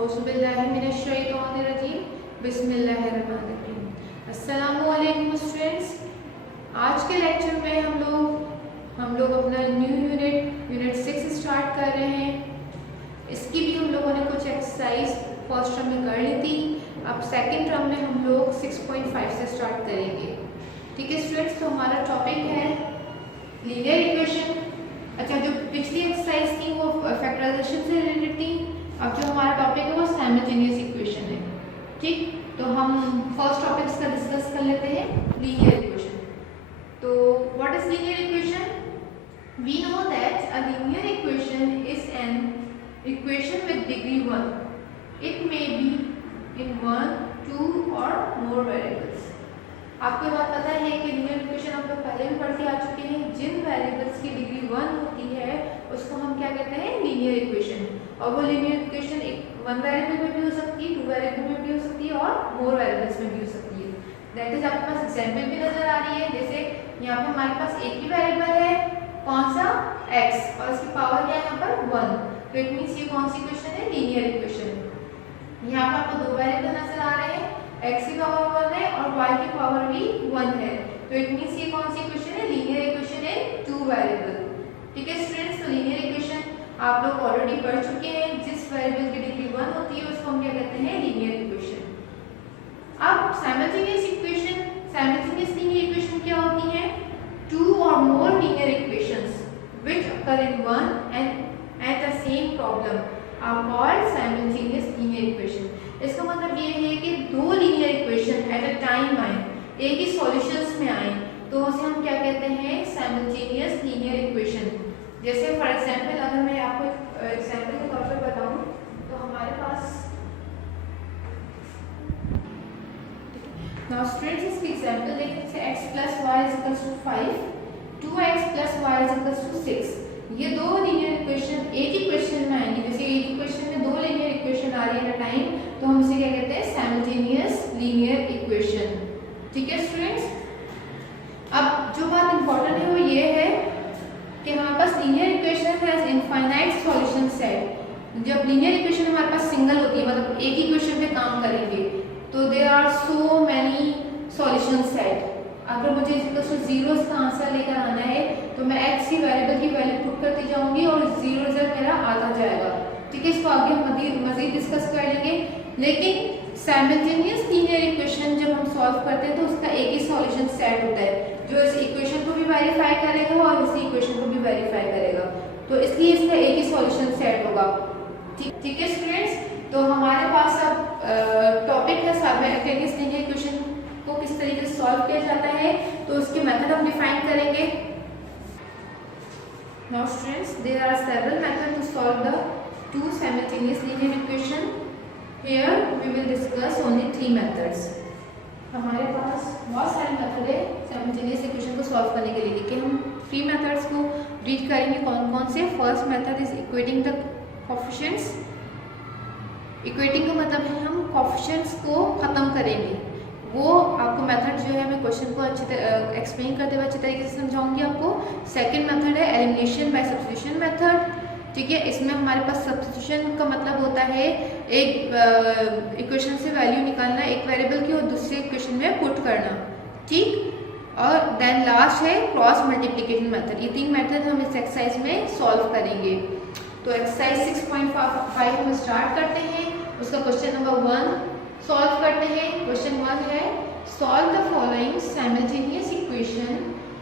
औज़ुबिल्लाहिमिनश्शैतानिर्रजीम बिस्मिल्लाहिर्रहमानिर्रहीम। अस्सलामुअलैकुम स्टूडेंट्स। आज के लेक्चर में हम लोग अपना न्यू यूनिट 6 स्टार्ट कर रहे हैं। इसकी भी हम लोगों ने कुछ एक्सरसाइज फर्स्ट टर्म में कर ली थी। अब सेकंड टर्म में हम लोग 6.5 से स्टार्ट करेंगे। ठीक है स्टूडेंट्स, तो हमारा टॉपिक है लीनियर इक्वेशन। अच्छा, जो पिछली एक्सरसाइज थी वो फैक्टराइजेशन से रिलेटेड थी। अब जो हमारा टॉपिक है वो साइमल्टेनियस इक्वेशन है। ठीक, तो हम फर्स्ट टॉपिक का डिस्कस कर लेते हैं, लीनियर इक्वेशन। तो what is linear equation? We know that a linear equation is an equation with degree 1. It may be in 1, 2 और मोर वेरिएबल्स। आपको बात पता है कि लीनियर इक्वेशन आप लोग पहले भी पढ़ के आ चुके हैं। जिन वेरिएबल्स की डिग्री 1 होती है उसको हम क्या कहते हैं? Linear equation. और वो लीनियर इक्वेशन 1 वेरिएबल में भी हो सकती है, 2 वेरिएबल में भी हो सकती है और मोर वेरिएबल्स में भी हो सकती है। दैट इज आपके पास एग्जांपल भी नजर आ रही है। जैसे यहाँ पे हमारे पास एक ही वेरिएबल है, कौन सा? x, और इसकी पावर क्या है यहाँ पर? 1। तो इट मींस ये कौन सी इक्वेशन है? Linear equation. यहाँ पर आपको 2 वेरिएबल नजर आ रहे हैं, x की पावर 1 है और y की पावर भी 1 है। तो इट मींस ये कौन सी इक्वेशन है? लीनियर इक्वेशन है 2 वेरिएबल। ठीक है स्टूडेंट्स, तो लीनियर इक्वेशन आप लोग ऑलरेडी पढ़ चुके हैं। जिस वेरिएबल की डिग्री 1 होती है उसको हम क्या कहते हैं? Linear equation. अब simultaneous equation, simultaneous linear equation क्या होती है? 2 or more linear equations which occur in one and at the same problem are called simultaneous linear equation. इसका मतलब ये है कि 2 linear equation at a time आए, एक ही सॉल्यूशंस में आए, तो उसे हम क्या कहते हैं? Simultaneous linear equation. जैसे फॉर एग्जांपल अगर मैं आपको एग्जांपल के तौर पर बताऊं तो हमारे पास नाउ स्टूडेंट्स इसकी एग्जांपल देखिए। जैसे x + y = 5, 2x + y = 6। ये 2 लीनियर इक्वेशन एक ही क्वेश्चन में आएंगे। जैसे एक ही क्वेश्चन में 2 लीनियर इक्वेशन आ रही है एट अ टाइम, तो हम इसे क्या कहते हैं? Simultaneous linear equation. ठीक है स्टूडेंट्स, अब जो बात इंपॉर्टेंट है वो ये है कि हमारे पास linear equation has infinite solution set. जब लीनियर इक्वेशन हमारे पास सिंगल होती है, मतलब एक ही क्वेश्चन पे काम करेंगे, तो there are so many solution set. अगर मुझे 0 का आंसर लेकर आना है तो मैं x की वेरिएबल की वैल्यू पुट करती जाऊंगी और 0 रिजल्ट मेरा आता जाएगा। ठीक है, इसको आगे हम मजीद डिस्कस कर लेंगे। लेकिन साइमल्टेनियस लीनियर इक्वेशन जब हम सॉल्व करते हैं तो उसका एक ही सॉल्यूशन सेट होता है जो इस इक्वेशन को भी वेरीफाई करेगा और इसी इक्वेशन को भी वेरीफाई करेगा। तो इसलिए इसका एक ही सॉल्यूशन सेट होगा। ठीक है स्टूडेंट्स, तो हमारे पास अब टॉपिक है साइमल्टेनियस लीनियर इक्वेशन को किस तरीके से सॉल्व किया जाता है, तो उसके मेथड हम डिफाइन करेंगे। Now students, there are several method to solve the 2 simultaneous linear equation. Here we will discuss only 3 methods. हमारे पास बहुत सारे मेथड है साइमल्टेनियस इक्वेशन को सॉल्व करने के लिए, लेकिन हम 3 मेथड्स को रीड करेंगे। कौन कौन से? First method is equating the coefficients. Equating का मतलब है हम कोएफिशिएंट्स को खत्म करेंगे। वो आपको मेथड जो है मैं क्वेश्चन को अच्छी तरह एक्सप्लेन करते हुए अच्छी तरीके से समझाऊंगी आपको। सेकंड मेथड है एलिमिनेशन बाय सब्स्टिट्यूशन मेथड। ठीक है, इसमें हमारे पास सब्स्टिट्यूशन का मतलब होता है एक इक्वेशन से वैल्यू निकालना एक वेरिएबल की और दूसरे इक्वेशन में पुट करना। ठीक, और देन लास्ट है क्रॉस मल्टीप्लिकेशन मेथड। ये 3 मेथड हम इस एक्सरसाइज में सॉल्व करेंगे। तो एक्सरसाइज 6.5 हम स्टार्ट करते हैं। उसका क्वेश्चन नंबर 1 सॉल्व करते हैं। क्वेश्चन 1 है solve the following simultaneous equation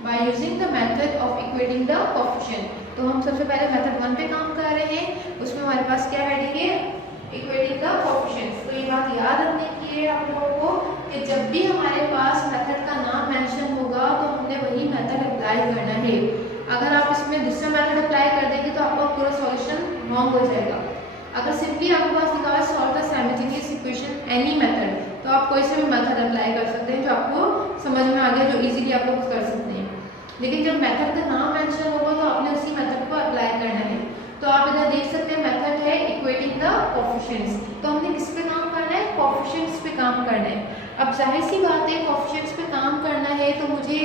by using the method of equating the coefficient. तो हम सबसे पहले मेथड 1 पे काम कर रहे हैं। उसमें हमारे पास क्या हेडिंग है? Equating the coefficients. तो ये बात याद रखने की है आप लोगों को कि जब भी हमारे पास मेथड का नाम मेंशन होगा तो हमने वही मेथड अप्लाई करना है। अगर आप इसमें दूसरा मेथड अप्लाई कर देंगे तो आपका पूरा सॉल्यूशन रॉन्ग हो जाएगा। अगर सिंपली आपके पास लिखा है solve the simultaneous equation any method, तो आप कोई से भी मेथड अप्लाई कर सकते हैं जो आपको समझ में आ गया, जो इजीली आप लोग कर सकते हैं। लेकिन जब मेथड का नाम मेंशन होगा तो आपने उसी मेथड को अप्लाई करना है। तो आप इधर देख सकते हैं मेथड है इक्वेटिंग द कोएफिशिएंट्स। तो हमने किस पे काम करना है? कोएफिशिएंट्स पे काम करना है। अब जाहिर सी बात है कोएफिशिएंट्स पे काम करना है तो मुझे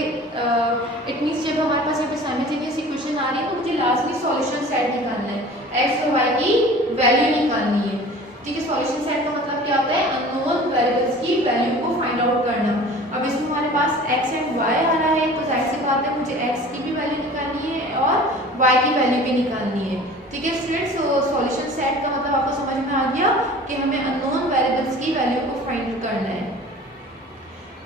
इट मींस जब हमारे पास यहाँ पे साइमल्टेनियस इक्वेशन आ रही है तो मुझे लाजमी सॉल्यूशन सेट निकालना है, x और y की वैल्यू निकालनी है। ठीक है, सॉल्यूशन सेट का मतलब क्या होता है, अननोन वेरिएबल्स की वैल्यू को फाइंड आउट करना। अब इसमें हमारे पास x एंड y आ रहा है, तो जाहिर सी बात है मुझे x की भी वैल्यू निकालनी है और y की वैल्यू भी निकालनी है। ठीक है स्टूडेंट्स, तो सॉल्यूशन सेट का मतलब आपको समझ में आ गया कि हमें अननोन वेरिएबल्स की वैल्यू को फाइंड करना है।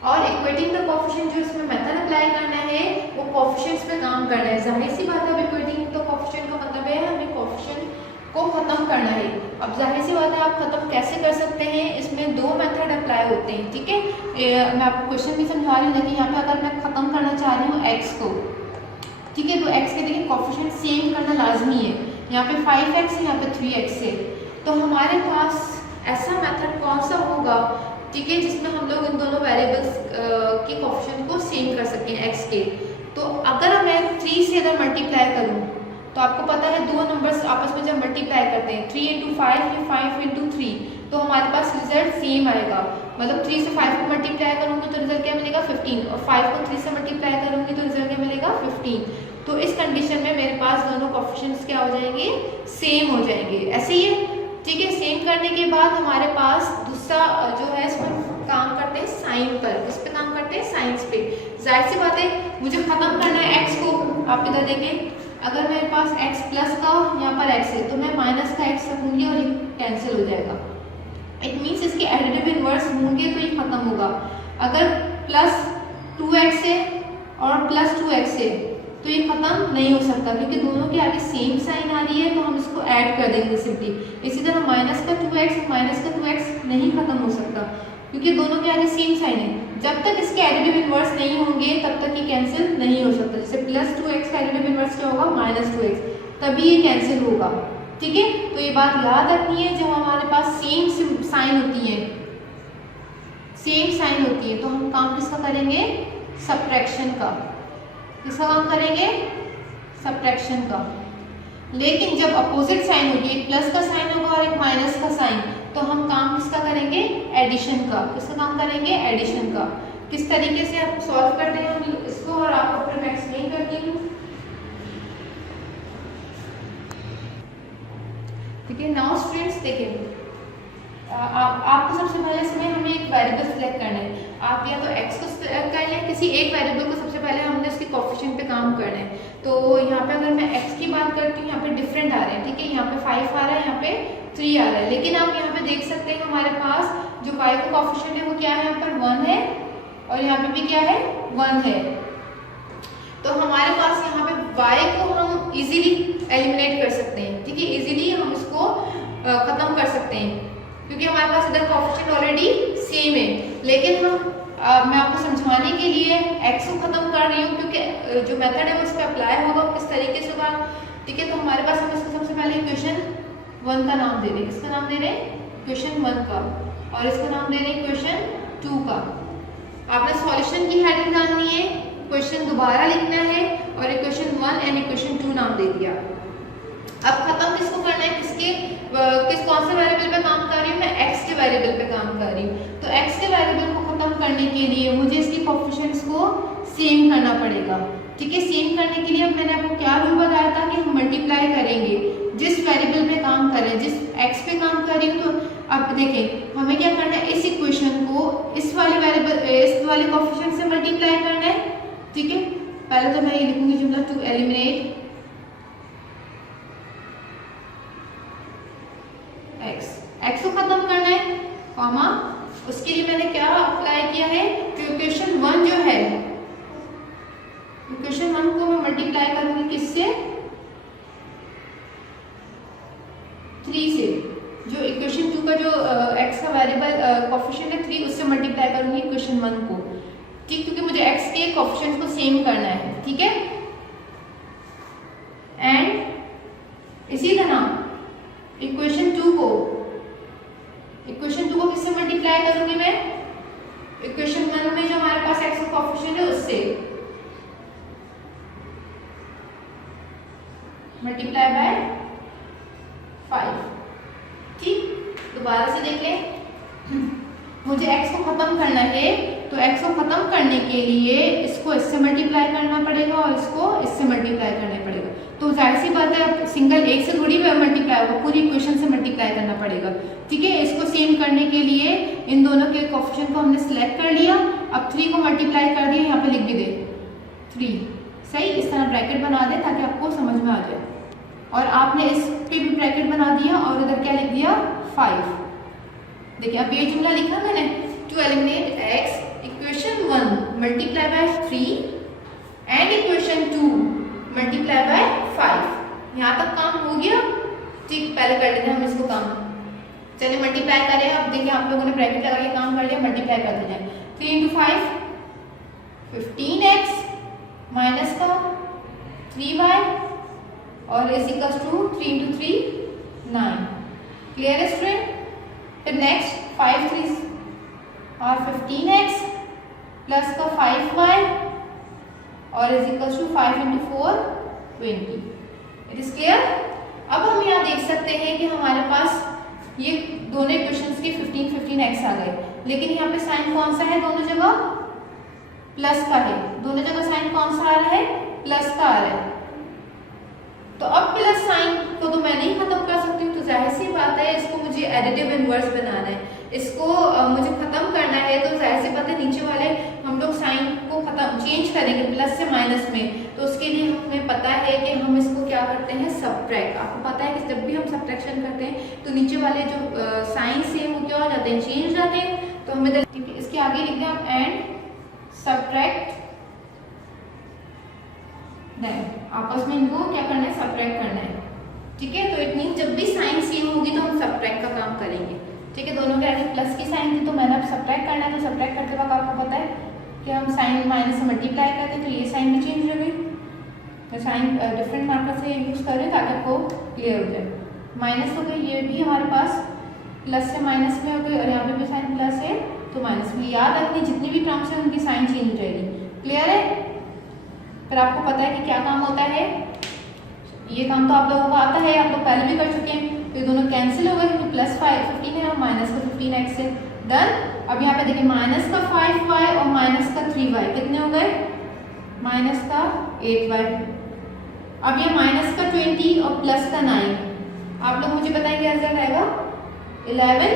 और इक्वेटिंग द कोएफिशिएंट जो इसमें मेथड अप्लाई करना है वो कोएफिशिएंट्स पे काम करना है। जाहिर सी बात है, अब इक्वेटिंग द कोएफिशिएंट का मतलब है हमें कोएफिशिएंट को खत्म करना है। अब जाहिर सी बात है आप खत्म कैसे कर सकते हैं, इसमें दो मेथड अप्लाई होते हैं। ठीक है, मैं आपको क्वेश्चन भी समझा रही हूँ। देखिए यहाँ पे अगर मैं खत्म करना चाह रही हूँ x को, ठीक है, तो x के देखिए कोएफिशिएंट सेम करना लाजमी है। यहाँ पे 5x है, यहाँ पे 3x है, तो हमारे पास ऐसा मेथड कौन सा होगा, ठीक है, जिसमें हम लोग इन दोनों वेरिएबल्स के कोएफिशिएंट को सेम कर सकें x के। तो अगर मैं 3 से अगर मल्टीप्लाई करूँ तो आपको पता है दो नंबर्स आपस में जब मल्टीप्लाई करते हैं 3 इंटू 5 या 5 इंटू 3, तो हमारे पास रिजल्ट सेम आएगा। मतलब 3 से 5 को मल्टीप्लाई करूँगी तो रिजल्ट क्या मिलेगा 15, और 5 को 3 से मल्टीप्लाई करूँगी तो रिजल्ट क्या मिलेगा 15। तो इस कंडीशन में मेरे पास दोनों कोएफिशिएंट्स क्या हो जाएंगे, सेम हो जाएंगे। ऐसे ही है, ठीक है। सेम करने के बाद हमारे पास दूसरा जो है इसमें काम करते हैं साइन पर। किस पे काम करते हैं, साइंस पे। जाहिर सी बात है मुझे खत्म करना है x को। आप इधर देखें, अगर मेरे पास x प्लस का यहाँ पर x है तो मैं माइनस का x रखूंगी और ये कैंसिल हो जाएगा। इट मीन्स इसके एडिटिव इनवर्स होंगे तो ये खत्म होगा। अगर प्लस 2x है और प्लस 2x है तो ये खत्म नहीं हो सकता, क्योंकि दोनों के आगे सेम साइन आ रही है, तो हम इसको ऐड कर देंगे सिंपली। इसी तरह माइनस का 2x माइनस का 2x नहीं खत्म हो सकता, क्योंकि दोनों के आगे सेम साइन है। जब तक इसके एडिटिव इनवर्स नहीं होंगे तब तक ये कैंसिल नहीं हो सकता। जैसे प्लस 2x का एडिटिव इनवर्स क्या होगा, माइनस 2x, तभी ये कैंसिल होगा। ठीक है, तो ये बात याद रखनी है, जब हमारे पास सेम साइन होती है, सेम साइन होती है, तो हम काम किसका करेंगे, सब्ट्रैक्शन का। किसका काम करेंगे, सब्ट्रैक्शन का। लेकिन जब अपोजिट साइन होगी, एक प्लस का साइन होगा और एक माइनस का साइन, तो हम काम किसका करेंगे, एडिशन का। किसका काम करेंगे, एडिशन का। किस तरीके से आप सॉल्व करते हैं हम इसको, और आपको फिर मैं एक्सप्लेन करती हूँ। ठीक है, नाउ स्टूडेंट्स देखिए, आपको सबसे पहले इसमें हमें एक वेरिएबल सिलेक्ट करना है। आप या तो x को सिलेक्ट कर लें, किसी एक वेरिएबल को सबसे पहले हमने उसके कोएफिशिएंट पे काम करना है। तो यहाँ पे अगर मैं x की बात करती हूँ, यहाँ पे डिफरेंट आ रहे हैं। ठीक है, यहाँ पे 5 आ रहा है, यहाँ पे 3 आ रहा है, लेकिन आप यहाँ पे देख सकते हैं हमारे पास जो y का कोएफिशिएंट है वो क्या है, यहाँ पर 1 है, और यहाँ पे भी क्या है, 1 है। तो हमारे पास यहाँ पे y को हम इजीली एलिमिनेट कर सकते हैं। ठीक है, इजीली हम इसको खत्म कर सकते हैं, क्योंकि हमारे पास इधर कोएफिशिएंट ऑलरेडी सेम है। लेकिन मैं आपको समझाने के लिए x को खत्म कर रही हूँ, क्योंकि जो मेथड है वो इस पर अप्लाई होगा, किस तरीके से होगा। ठीक है, तो हमारे पास हम इसको सबसे पहले इक्वेशन 1 का नाम दे रहे हैं। किसका नाम दे रहे हैं, इक्वेशन 1 का, और इसका नाम दे रहे हैं इक्वेशन 2 का। आपने सॉल्यूशन की हेडिंग डालनी है, इक्वेशन दोबारा लिखना है, और इक्वेशन 1 एंड इक्वेशन 2 नाम दे दिया। अब खत्म किसको करना है, कौन से वेरिएबल पे काम कर रही हूँ मैं, x के वेरिएबल पे काम कर रही हूँ। तो x के वेरिएबल को खत्म करने के लिए मुझे इसके कोएफिशिएंट्स को सेम करना पड़ेगा। ठीक है, सेम करने के लिए अब मैंने आपको क्या रूल बताया था कि हम मल्टीप्लाई करेंगे जिस वेरिएबल पे काम कर रहे हैं, जिस x पे काम कर रही हूँ। तो अब देखें हमें क्या करना है, इस इक्वेशन को इस वाले वेरिएबल, इस वाले कोएफिशिएंट से मल्टीप्लाई करना है। ठीक है, पहले तो मैं ये लिखूंगी जुमला, टू एलिमिनेट x को खत्म करना है, कॉमा, उसके लिए मैंने क्या अप्लाई किया है, कि इक्वेशन 1 जो है, इक्वेशन 1 को मैं मल्टीप्लाई करूंगी किससे, 3 से। जो इक्वेशन 2 का जो x का वेरिएबल कोएफिशिएंट है 3, उससे मल्टीप्लाई करूंगी इक्वेशन 1 को। ठीक, क्योंकि मुझे x के कोएफिशिएंट्स को सेम करना है। ठीक है, एंड इसी तरह इक्वेशन 2 को किससे मल्टीप्लाई करूंगी मैं, इक्वेशन 1 में जो हमारे पास x का कोएफिशिएंट है उससे मल्टीप्लाई बाय 5। ठीक, दोबारा से देख लें, मुझे x को खत्म करना है, तो x को खत्म करने के लिए इसको इससे मल्टीप्लाई करना पड़ेगा और इसको इससे मल्टीप्लाई करना पड़ेगा। तो जाहिर सी बात है, अब सिंगल एक से थोड़ी मल्टीप्लाई होगा, पूरी इक्वेशन से मल्टीप्लाई करना पड़ेगा। ठीक है, इसको सेम करने के लिए इन दोनों के कोएफिशिएंट को हमने सिलेक्ट कर लिया। अब 3 को मल्टीप्लाई कर दिया, यहाँ पे लिख भी दे 3, सही। इस तरह ब्रैकेट बना दे ताकि आपको समझ में आ जाए। और आपने इस पे भी ब्रैकेट बना दिया और इधर क्या लिख दिया 5। देखिए अब ये जुमला लिखा मैंने, to eliminate x equation 1 multiply by 3 and equation 2 multiply by 5। यहाँ तक काम हो गया, ठीक। पहले कर लेते हैं हम इसको काम। चलिए मल्टीप्लाई करें। अब देखिए आप लोगों ने ब्रैकेट लगा के काम कर लिया, मल्टीप्लाई कर देते हैं। 3 × 5 15x माइनस का 3y और इज इक्वल टू 3 × 3 9। क्लियर है स्टूडेंट? फिर नेक्स्ट 5 3 और 15x प्लस का 5y और is equal to 5 × 4 20। It is clear? अब हम यहाँ देख सकते हैं कि हमारे पास ये दोनों इक्वेशंस के 15 15x आ गए, लेकिन यहाँ पे साइन कौन सा है? दोनों जगह प्लस का है। दोनों जगह साइन कौन सा आ रहा है? प्लस का आ रहा है। तो अब प्लस साइन को तो मैं नहीं खत्म कर सकती हूँ, तो जाहिर सी बात है इसको मुझे एडिटिव इनवर्स बनाना है, इसको मुझे खत्म करना है। तो जाहिर सी बात है नीचे वाले हम लोग साइन को खत्म चेंज करेंगे प्लस से माइनस में। तो उसके लिए हमें पता है कि हम इसको क्या करते हैं, सबट्रैक्ट। आपको पता है कि जब भी हम सबट्रैक्शन करते हैं तो नीचे वाले जो साइन से वो क्या हो जाते हैं, चेंज हो जाते हैं। तो हमें इसके आगे लिख दें आप एंड सबट्रैक्ट नहीं, आपस में इनको क्या करना है, सबट्रैक्ट करना है। ठीक है, तो इट मीन जब भी साइन सेम होगी तो हम सबट्रैक्ट का काम करेंगे। ठीक है, दोनों के आगे प्लस की साइन थी तो मैंने अब सबट्रैक्ट करना है। तो सबट्रैक्ट करते वक्त आपको पता है कि हम साइन माइनस से मल्टीप्लाई करते हैं, तो ये साइन भी चेंज हो गई। तो साइन डिफरेंट मार्कर से यूज कर रहे हैं ताकि आपको क्लियर हो जाए। माइनस हो गई, ये भी हमारे पास प्लस से माइनस में हो गई और यहाँ पे भी साइन प्लस है तो माइनस में। याद रखनी जितनी भी टर्म्स है उनकी साइन चेंज हो जाएगी। क्लियर है? फिर आपको पता है कि क्या काम होता है, ये काम तो आप लोगों को आता है, आप लोग पहले भी कर चुके हैं। तो ये दोनों कैंसिल हो गए क्योंकि प्लस 15 है और माइनस का 15x है। डन। अब यहाँ पे देखिए माइनस का 5y और माइनस का 3y कितने हो गए, माइनस का 8y। अब ये माइनस का 20 और प्लस का 9। आप लोग मुझे बताएं क्या रिजल्ट आएगा, 11।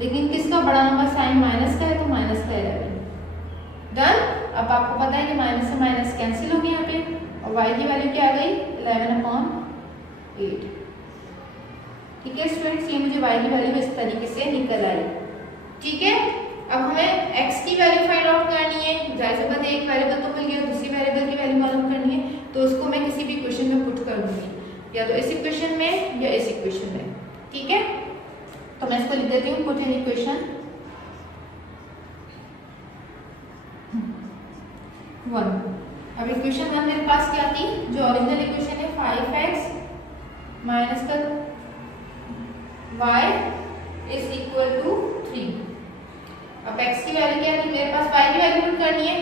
लेकिन किसका बड़ा नंबर साइन माइनस का है तो माइनस का 11। डन। अब आपको पता है कि माइनस से माइनस कैंसिल हो गया यहाँ पे और y की वैल्यू क्या आ गई, 11/8। ठीक है स्टूडेंट्स, ये मुझे y की वैल्यू इस तरीके से निकल आई। ठीक है, अब हमें x की वैल्यू फाइंड आउट करनी है। जाहिर सी बात है एक वेरिएबल तो मिल गया, दूसरी वेरिएबल की वैल्यू मालूम करनी है। तो उसको मैं किसी भी इक्वेशन में पुट कर दूंगी, या तो इस इक्वेशन में या इस इक्वेशन में। ठीक है, तो मैं इसको लिख देती हूँ, पुट इन इक्वेशन 1। अब इक्वेशन 1 मेरे पास क्या थी, जो ओरिजिनल इक्वेशन है 5x माइनस का y इज इक्वल टू 3। अब x की वैल्यू क्या थी मेरे पास, y की वैल्यू पुट करनी है।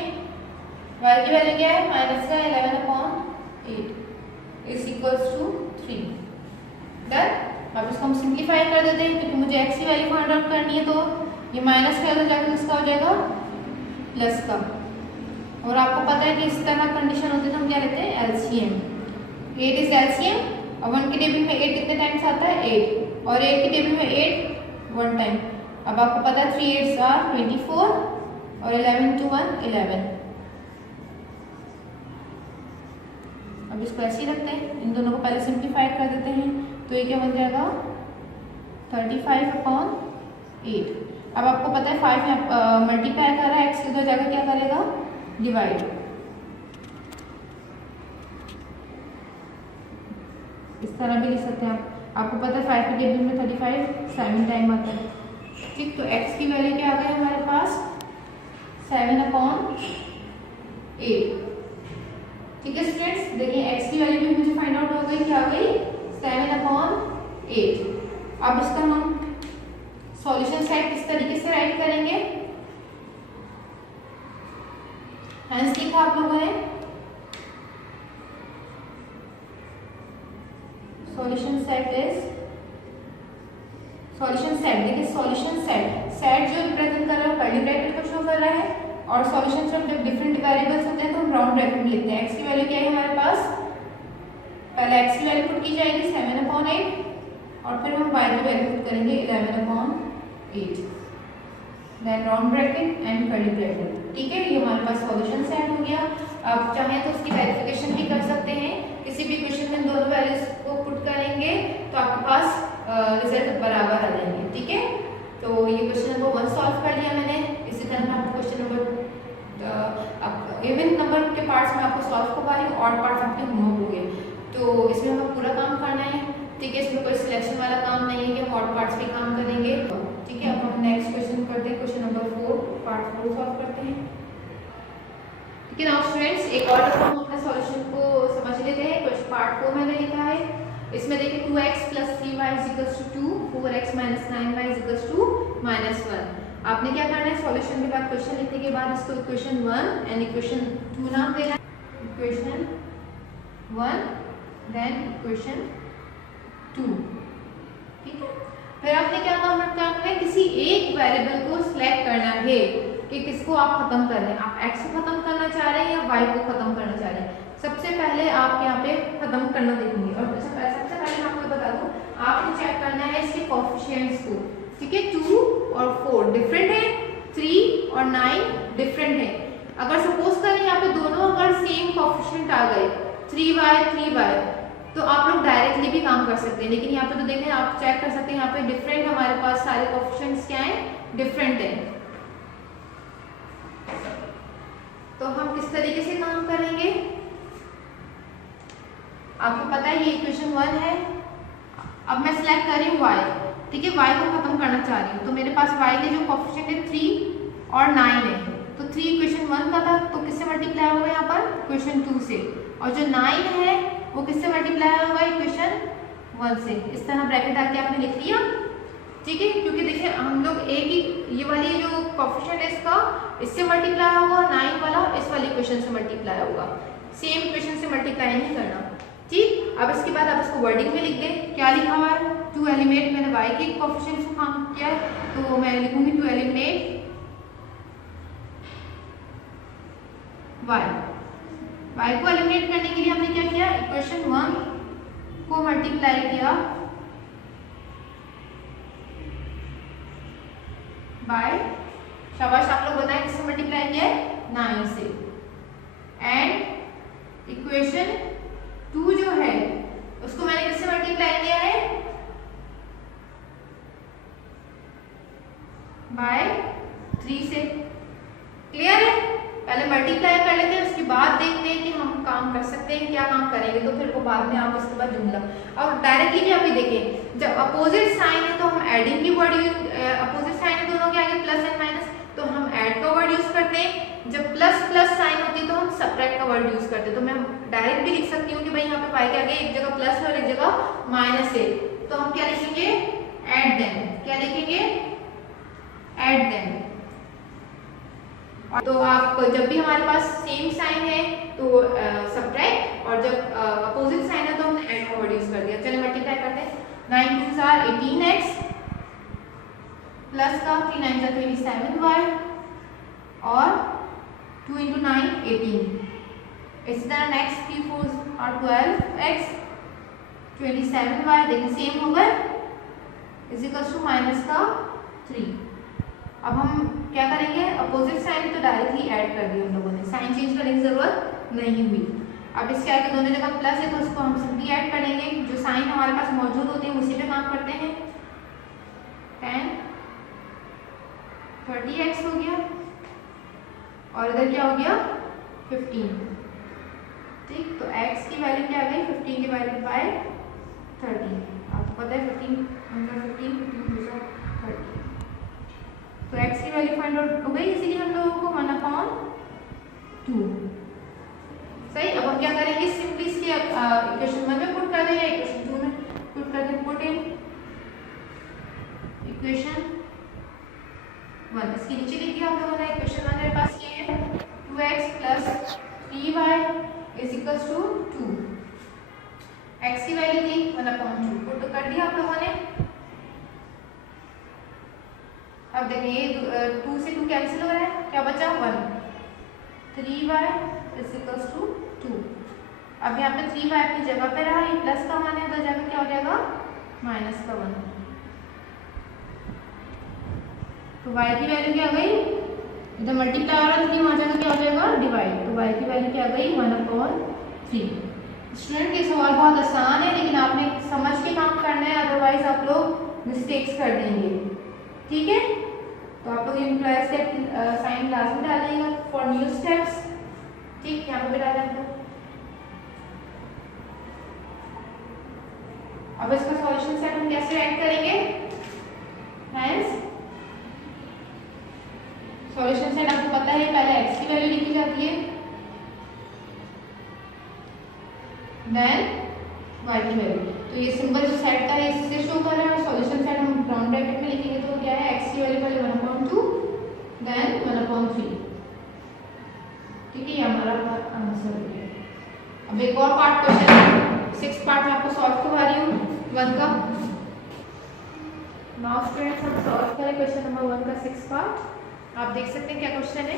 y की वैल्यू क्या है, माइनस का 11/8 इज इक्वल टू 3। डन। अब इसको हम सिंप्लीफाई कर देते हैं क्योंकि मुझे x की वैल्यू फाइंड आउट करनी है। तो ये माइनस का तो जाकर किसका हो जाएगा, प्लस का। और आपको पता है कि इस तरह कंडीशन होती है तो हम क्या लेते हैं, एलसीएम। 8 इज एलसीएम और 1 की टेबल में 8 कितने टाइम्स आता है, 8, और 8 की टेबल में 8 1 टाइम। अब आपको पता है 3 8s are 24 और 11 to 1 11। अब इसको ऐसे ही रखते हैं, इन दोनों को पहले सिंप्लीफाई कर देते हैं। तो ये क्या बन जाएगा, 35/8। अब आपको पता है 5 में मल्टीप्लाई कर रहा है, x की उधर जाकर क्या करेगा, डिवाइड। इस तरह भी लिख सकते हैं आप। आपको पता है 5 की टेबल में 35 7 टाइम आता है। ठीक, तो x की वैल्यू क्या आ गई हमारे पास, 7/8। ठीक है स्टूडेंट्स, देखिए x की वैल्यू भी मुझे फाइंड आउट हो गई, क्या आ गई, 7/8। अब इसका हम सॉल्यूशन सेट किस तरीके से राइट करेंगे, हैंस लिखा आप लोगों ने, solution set is, solution set देखिए, सॉल्यूशन सेट जो रिप्रेजेंट कर रहा है कर्ली ब्रैकेट को शो कर रहा है, और सॉल्यूशन जब डिफरेंट वेरिएबल्स होते हैं तो हम राउंड ब्रैकेट में लिखते हैं। x की वैल्यू क्या है हमारे पास, पहले x की वैल्यू पुट की जाएगी 7/8 और फिर हम y की वैल्यू पुट करेंगे 11/8। 8, then round bracket and curly bracket. ठीक है, ये हमारे पास सॉल्यूशन सेट हो गया। आप चाहें तो उसकी वेरिफिकेशन भी कर सकते हैं। किसी भी क्वेश्चन में दोनों वैल्यूज को पुट करेंगे तो आपके पास रिजल्ट बराबर आ जाएंगे। ठीक है, तो ये क्वेश्चन नंबर 1 सॉल्व कर लिया मैंने। इसी तरह मैं आपको क्वेश्चन नंबर इवन नंबर के पार्ट्स में आपको सॉल्व करवा रही हूँ, ऑड पार्ट्स आपके होमवर्क हो गए, तो इसमें हमें पूरा काम करना है। ठीक है, इसमें कोई सिलेक्शन वाला काम नहीं है कि हम ऑड पार्ट्स भी काम करेंगे। ठीक है, अब हम नेक्स्ट क्वेश्चन करते हैं, क्वेश्चन नंबर 4 पार्ट 4 सॉल्व करते हैं। ठीक है, नाउ स्टूडेंट्स एक और दफा हम अपने सॉल्यूशन को समझ लेते हैं। क्वेश्चन पार्ट 4 मैंने लिखा है, इसमें देखिए 2x + 3y = 2, 4x - 9y = -1। आपने क्या करना है, सॉल्यूशन के बाद क्वेश्चन लिखने के बाद इसको इक्वेशन 1 एंड इक्वेशन 2 नाम देना है। Equation 1 then equation 2। ठीक है, फिर आपने क्या काम करना है, किसी एक वेरिएबल को सिलेक्ट करना है कि किसको आप खत्म कर रहे हैं। आप x को खत्म करना चाह रहे हैं या y को खत्म करना चाह रहे हैं। सबसे पहले आप यहाँ पे खत्म करना देखेंगे और सबसे पहले मैं आपको बता दूं, आपको चेक करना है इसके कोएफिशिएंट्स को। ठीक है, 2 और 4 डिफरेंट है, 3 और 9 डिफरेंट है। अगर सपोज करें यहाँ पे दोनों अगर सेम कोएफिशिएंट आ गए 3y, तो आप लोग डायरेक्टली भी काम कर सकते हैं। लेकिन यहाँ पे तो देखें, आप चेक कर सकते हैं यहाँ पे डिफरेंट, हमारे पास सारे कोएफिशिएंट्स क्या हैं, डिफरेंट है। तो हम किस तरीके से काम करेंगे, आपको पता है ये इक्वेशन 1 है। अब मैं सिलेक्ट कर रही हूँ y। ठीक है, y को खत्म करना चाह रही हूँ, तो मेरे पास y के जो कोएफिशिएंट है 3 और 9 है, तो 3 इक्वेशन 1 का था, तो किससे मल्टीप्लाई होगा यहाँ पर, इक्वेशन 2 से। और जो 9 है वो किससे मल्टीप्लाई होगा, इक्वेशन 1 से। इस तरह ब्रैकेट आके आपने लिख लिया। ठीक है, क्योंकि देखिए हम लोग एक ही ये वाली जो कोएफिशिएंट है इसका इससे मल्टीप्लाई होगा, 9 वाला इस वाली इक्वेशन से मल्टीप्लाई होगा, सेम इक्वेशन से मल्टीप्लाई नहीं करना। ठीक, अब इसके बाद आप इसको वर्डिंग में लिख दें। क्या लिखा हुआ है, टू एलिमिनेट, मैंने y के कोएफिशिएंट्स को काम किया है, तो मैं लिखूंगी टू एलिमिनेट y को एलिमिनेट करने के लिए हमने क्या किया, इक्वेशन 1 को मल्टीप्लाई किया बाय, शाबाश आप लोग बताएं किससे मल्टीप्लाई किया है, 9 से। एंड इक्वेशन 2 जो है उसको मैंने किससे मल्टीप्लाई किया है, बाय 3 से। क्लियर है, पहले मल्टीप्लाई कर लेते हैं, उसके बाद देखते हैं कि हम काम कर सकते हैं, क्या काम करेंगे, तो फिर वो बाद में आप उसके बाद जुमला। और डायरेक्टली भी आप ये देखें, जब अपोजिट साइन है तो हम एडिंग की वर्ड यूज, अपोजिट साइन है दोनों के आगे प्लस एंड माइनस, तो हम ऐड का वर्ड यूज करते हैं। जब प्लस प्लस साइन होती है तो हम सबट्रैक्ट का वर्ड यूज करते हैं। तो मैं डायरेक्ट भी लिख सकती हूँ कि भाई यहाँ पे y के आगे एक जगह प्लस है और एक जगह माइनस है, तो हम क्या लिखेंगे, ऐड देम। क्या लिखेंगे, ऐड देम। तो आप जब भी हमारे पास सेम साइन है तो सबट्रैक्ट, और जब अपोजिट साइन है तो हमने ऐड का वर्ड यूज कर दिया। चलिए मल्टीप्लाई करते हैं, 9 2 are 18x प्लस का 3 9 27y और 2 into 9 18। इसी तरह नेक्स्ट 3 4 और 12x 27y, देखिए सेम हो गए, इज इक्वल टू माइनस का 3। अब हम क्या करेंगे, अपोजिट साइन तो डायरेक्टली ऐड कर दिया हम लोगों ने, साइन चेंज करने की जरूरत नहीं हुई। अब इसके आगे दोनों जगह प्लस है तो उसको हम सिंपली ऐड कर लेंगे, जो साइन हमारे पास मौजूद होते हैं उसी पे काम करते हैं। 10 30x हो गया और इधर क्या हो गया 15। ठीक, तो x की वैल्यू क्या आ गई, 15 डिवाइडेड बाय 30। आपको पता है 15 30, तो x की वैल्यू फाइंड आउट हो गई, इसीलिए हम लोगों को 1/2। सही, अब हम क्या करेंगे, सिंपली इसके इक्वेशन 1 में पुट कर देंगे, इक्वेशन 2 में पुट कर देंगे। पुट इन इक्वेशन 1, इसके नीचे लिख दिया हम लोगों ने। इक्वेशन 1 मेरे पास ये है, 2x + 3y = 2। x की वैल्यू थी 1/2, पुट कर दिया आप लोगों ने। अब देखिए 2 से 2 कैंसिल हो रहा है, क्या बचा 1, 3y = 2। अब यहाँ पे 3y अपनी जगह पे रहा, ये प्लस का मान है, उधर जाकर क्या हो जाएगा, माइनस का 1। तो y की वैल्यू क्या आ गई, इधर मल्टीप्लाई आ रहा है, वहाँ जाकर क्या हो जाएगा डिवाइड, तो y की वैल्यू क्या आ गई 1/3। स्टूडेंट ये सवाल बहुत आसान है, लेकिन आपने समझ के काम करना है, अदरवाइज आप लोग मिस्टेक्स कर देंगे। ठीक है, तो आप लोग इम्प्लॉय स्टेप साइन क्लास में डालेंगे फॉर न्यू स्टेप्स। ठीक, यहाँ पे डालें आप लोग। अब इसका सॉल्यूशन सेट हम कैसे ऐड करेंगे, हेंस सॉल्यूशन सेट आपको पता है पहले x की वैल्यू लिखी जाती है, देन y की वैल्यू। तो ये सिंबल जो सेट का है इससे शो कर रहा है, और सॉल्यूशन सेट हम राउंड ब्रैकेट में लिखेंगे तो क्या है, x की वैल्यू पहले 1/2 देन 1/3। ठीक है, ये हमारा आंसर हो गया। अब एक और पार्ट क्वेश्चन 6 पार्ट में आपको सॉल्व करवा रही हूँ 1 का। नाउ स्टूडेंट्स हम सॉल्व करें क्वेश्चन नंबर 1 का 6 पार्ट। आप देख सकते हैं क्या क्वेश्चन है,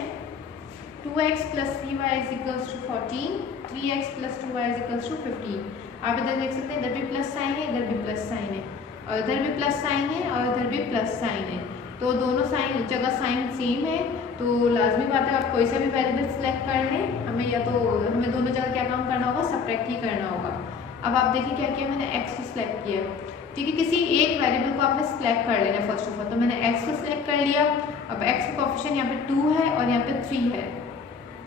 2x + 3y = 14, 3x + 2y = 15। आप इधर देख सकते हैं, इधर भी प्लस साइन है, इधर भी प्लस साइन है, और इधर भी प्लस साइन है, और इधर भी प्लस साइन है। तो दोनों साइन जगह साइन सेम है, तो लाजमी बात है आप कोई सा भी वेरिएबल सिलेक्ट कर लें, हमें या तो हमें दोनों जगह क्या काम करना होगा, सब्ट्रैक्ट ही करना होगा। अब आप देखिए क्या किया मैंने, x को सिलेक्ट किया। ठीक है, किसी एक वेरिएबल को आपने सिलेक्ट कर लेना फर्स्ट ऑफ ऑल, तो मैंने x को सिलेक्ट कर लिया। अब x का कोएफिशिएंट यहाँ पे 2 है और यहाँ पे 3 है।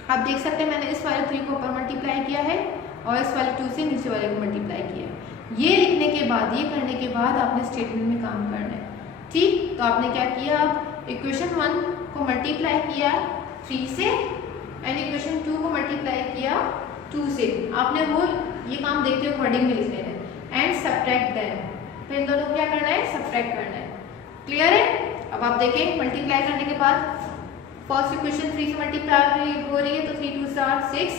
आप देख सकते हैं मैंने इस वाले 3 को ऊपर मल्टीप्लाई किया है और इस वाले 2 से नीचे वाले को मल्टीप्लाई किया है। ये लिखने के बाद, ये करने के बाद आपने स्टेटमेंट में काम करना है। ठीक, तो आपने क्या किया, अब इक्वेशन 1 को मल्टीप्लाई किया 3 से एंड इक्वेशन 2 को मल्टीप्लाई किया 2 से। आपने वो ये काम देखते हुए वर्डिंग में लिख लेना है एंड सब्ट्रैक्ट देम। तो इन दोनों को क्या करना है, सब्ट्रैक्ट करना है। क्लियर है? अब आप देखें मल्टीप्लाई करने के बाद फर्स्ट इक्वेशन 3 से मल्टीप्लाई हो रही है, तो 3 2 are 6,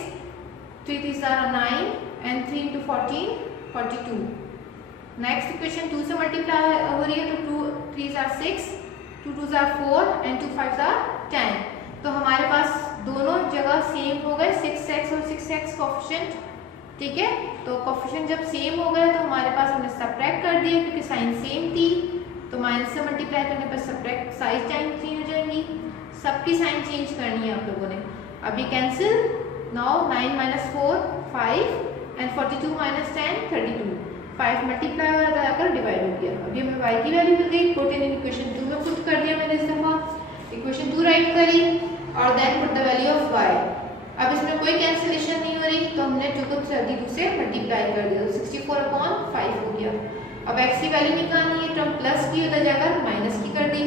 3 3 are 9 and 3 into 14 42। Next equation 2 से मल्टीप्लाई हो रही है, तो 2 3 are 6, 2 2 are 4 एंड 2 5 are 10। तो हमारे पास दोनों जगह सेम हो गए 6x और 6x कोएफिशिएंट। ठीक है, तो कोएफिशिएंट जब सेम हो गए तो हमारे पास हमने सब्ट्रैक्ट कर दिया क्योंकि साइन सेम थी, तो माइनस से मल्टीप्लाई करने पर सब्ट्रैक्ट साइज चेंज हो जाएंगी, सबकी साइन चेंज करनी है आप लोगों ने। अभी कैंसिल, नाउ 9 - 4 5 एंड 42 - 10 32। 5 मल्टीप्लाई हो रहा था डिवाइड हो गया। अभी हमें y की वैल्यू मिल गई, पुट इन इक्वेशन 2 में पुट कर दिया मैंने इस दफा, इक्वेशन 2 राइट करी और then put the value of y। अब इसमें कोई कैंसिलेशन नहीं हो रही, तो हमने 2 को 32 से मल्टीप्लाई कर दिया, 64/5 हो गया। अब x की वैल्यू निकालनी है, तो हम प्लस की उधर जाकर माइनस की कर दी।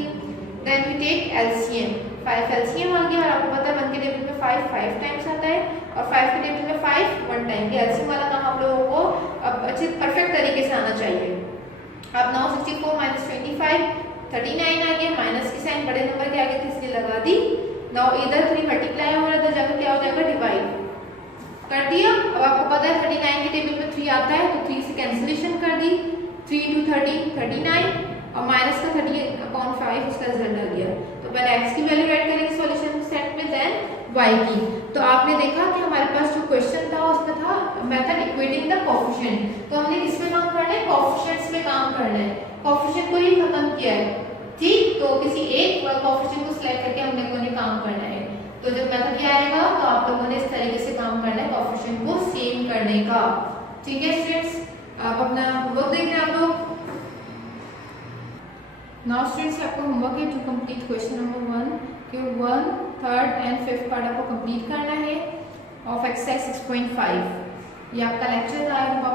Then we take LCM, 5 LCM आ गया, और आपको पता है 1 के टेबल में 5 टाइम्स आता है और 5 के टेबल में 5 1 टाइम। एलसीएम वाला काम आप लोगों को अब अच्छे परफेक्ट तरीके से आना चाहिए। अब नाउ 64 - 25 39 आ गया, माइनस की साइन बड़े नंबर के आगे थी इसलिए लगा दी। नाउ इधर 3 मल्टीप्लाई हो रहा था, जाकर क्या हो जाएगा डिवाइड कर दिया। अब आपको पता है 39 के टेबल में 3 आता है, तो 3 से कैंसिलेशन कर दी, 3 × 30 39 और माइनस का 30/5 उसका रिजल्ट आ गया। तो पहले x की वैल्यू ऐड करेंगे सॉल्यूशन सेट में, देन y की। तो आपने देखा कि हमारे पास जो क्वेश्चन था उसमें था मेथड इक्वेटिंग द कोएफिशिएंट, तो हमने किसमें काम करना है, कोएफिशिएंट्स में काम करना है, कोएफिशिएंट को ही खत्म किया है। ठीक, तो किसी एक कोएफिशिएंट को सिलेक्ट करके हम लोगों ने काम करना है। तो जब मेथड क्या आएगा तो आप लोगों ने इस तरीके से काम करना है कोएफिशिएंट को सेम करने का। ठीक है स्टूडेंट्स, आप अपना होमवर्क देख रहे हैं आप लोग। नाउ स्टूडेंट्स आपको होमवर्क है टू कंप्लीट क्वेश्चन नंबर 1 के 1, 3rd एंड 5th पार्ट आपको कंप्लीट करना है ऑफ एक्सरसाइज 6.5। ये आपका लेक्चर था, आई होप